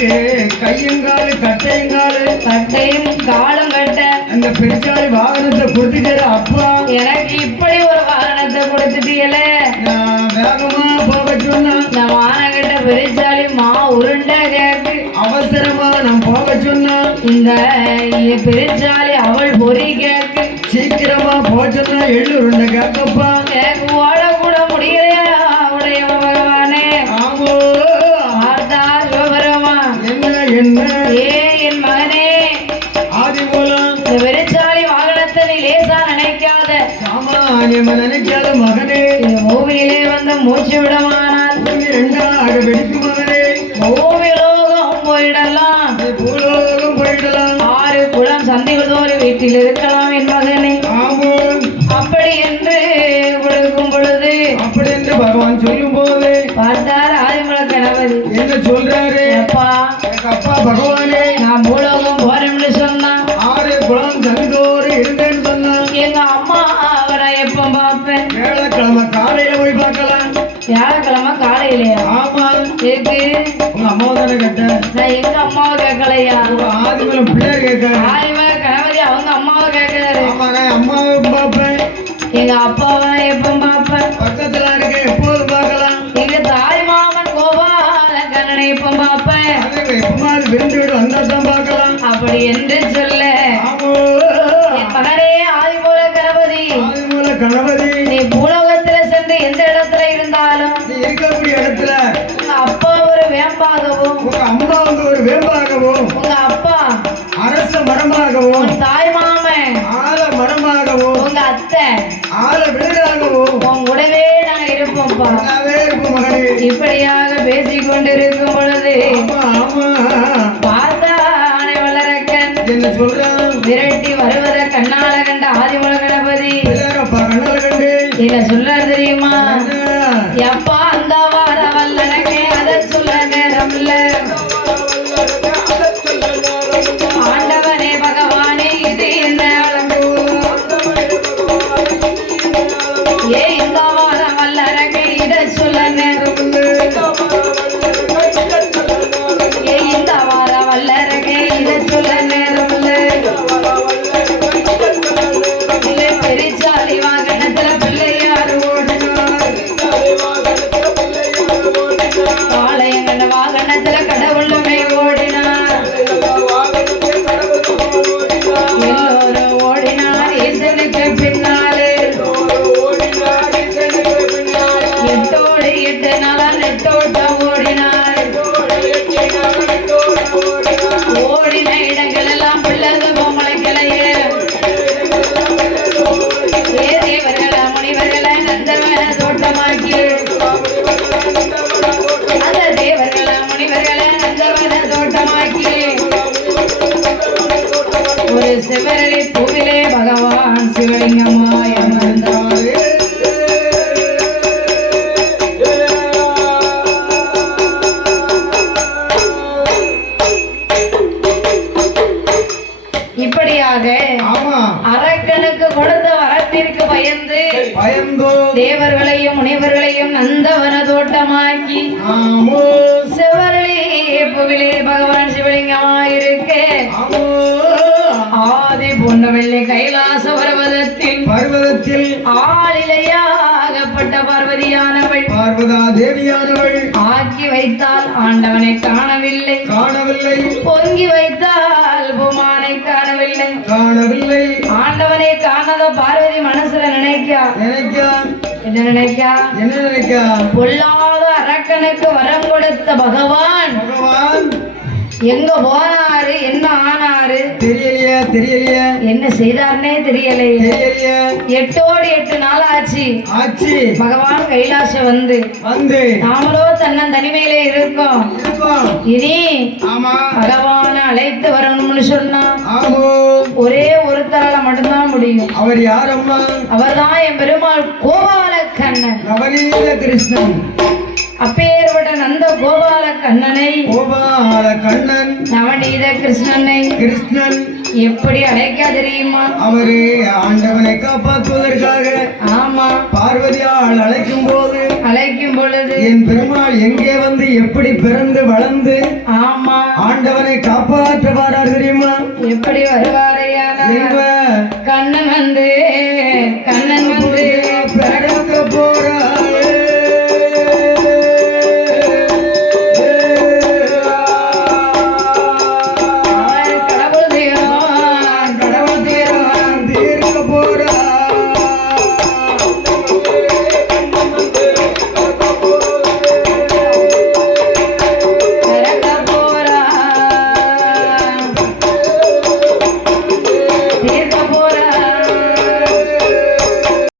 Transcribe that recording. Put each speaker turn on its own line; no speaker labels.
எனக்கு கையங்காலு கட்டையங்காலு
கட்டையும் காலும் கட்ட.
அந்த பெருச்சாளி வாகனத்தை கொடுத்துட்டாரு அப்பா.
எனக்கு இப்படி ஒரு வாகனத்தை கொடுத்துட்டீங்கள.
நான் வேகமா போக சொன்னா.
இந்த வானகிட்ட பெருச்சாலி மா உருண்டை கேக்கு.
அவசரமா நான் போக சொன்னா.
இந்த பெருச்சாலி அவள் பொறி கேக்கு.
சீக்கிரமா போக சொன்னா எள்ளு உருண்டை கேட்கப்பா
எனக்கு ஓட ஏ என் மகனே.
ஆதி மூலம்
இந்த பெருச்சாலி வாகனத்தை நீ லேசா நினைக்காத.
சாமானியம் நினைக்காத மகனே.
இந்த மூவியிலே வந்து மூச்சு விடமானால்.
ரெண்டாக வெடிக்கு மகனே.
பூமி லோகம் போயிடலாம்.
பூலோகம் போயிடலாம்.
ஆறு குளம் சந்தைகள் தோறும் வீட்டில் இருக்கலாம் என் மகனே.
ஆமோ
அப்படி என்று கொடுக்கும் பொழுது
அப்படி என்று பகவான் சொல்லும் உங்க அம்மாவை தானே கேட்ட
நான் எங்க அம்மாவை கேட்கலையா?
உங்க ஆதிமலம் பிள்ளைய கேட்க
ஆதிமல கணபதி அவங்க அம்மாவை கேட்கிறாரு
ஆமா நான் அம்மாவை பார்ப்பேன்
எங்க அப்பாவை எப்ப வேம்பாகவும்
உங்க
அப்பா
அரச மரமாகவும்
தாய் மாமன்
ஆல மரமாகவும்
உங்க அத்தை
ஆல வீடாகவும்
உன் கூடவே நான் இருப்போம்ப்பா.
நல்லாவே இருக்கும் மகனே
இப்படியாக பேசிக் கொண்டிருக்கும் பொழுது பார்த்தா ஆனை வளரக்கன்
என்ன சொல்றான்
விரட்டி வருவத கண்ணால கண்ட ஆதிமூல கணபதி. என்ன சொல்றாரு தெரியுமா? எப்பா இப்படியாக அரக்கனுக்கு கொடுத்த வரத்திற்கு பயந்து தேவர்களையும் முனிவர்களையும் நந்தவன தோட்டமாக்கி சிவரளி பூவிலே பகவான் சிவலிங்கமாயிருக்க. ஆதி பொன்னவெள்ளி கைலாச பர்வதத்தில்
பர்வதத்தில்
ஆளிலையாகப்பட்ட பார்வதியானவள்
பார்வதா தேவியானவள்.
ஆக்கி வைத்தால் ஆண்டவனை காணவில்லை.
காணவில்லை.
பொங்கி வைத்தால் பூமானை காணவில்லை.
காணவில்லை.
ஆண்டவனை காணாத பார்வதி மனசுல நினைக்கா?
நினைக்கா?
என்ன நினைக்கா?
என்ன நினைக்கா?
பொல்லாத அரக்கனுக்கு வரம் கொடுத்த பகவான்.
பகவான்.
எங்க ஆனாரு
தெரியலையே.
என்ன செய்தார்னே தெரியலையே.
தெரியலையே.
எட்டோடு எட்டு நாள் ஆச்சு.
ஆச்சு.
பகவான் கைலாசம் வந்து
வந்து
நாமளோ தன்னன் தனிமையிலே இருக்கோம். இனி
ஆமா.
பகவானை அழைத்து வரணும்னு சொன்னா ஒரே ஒருத்தரால மட்டும்தான் முடியும்.
அவர் யார் அம்மா?
அவர்தான் என் பெருமாள் கோபால கண்ணன்
நவநீத கிருஷ்ணன்.
அப்பேற்பட்ட நந்த கோபால கண்ணனை.
கோபால கண்ணன்.
நவநீத கிருஷ்ணனை.
கிருஷ்ணன்.
எப்படி அழைக்க தெரியுமா?
அவரு ஆண்டவனை காப்பாற்றுவதற்காக
ஆமா.
பார்வதியால் அழைக்கும் போது
அழைக்கும் பொழுது
என் பெருமாள் எங்கே வந்து எப்படி பிறந்து வளர்ந்து
ஆமா.
ஆண்டவனை காப்பாற்ற வரார் தெரியுமா?
எப்படி வருவாரையா கண்ணன் வந்து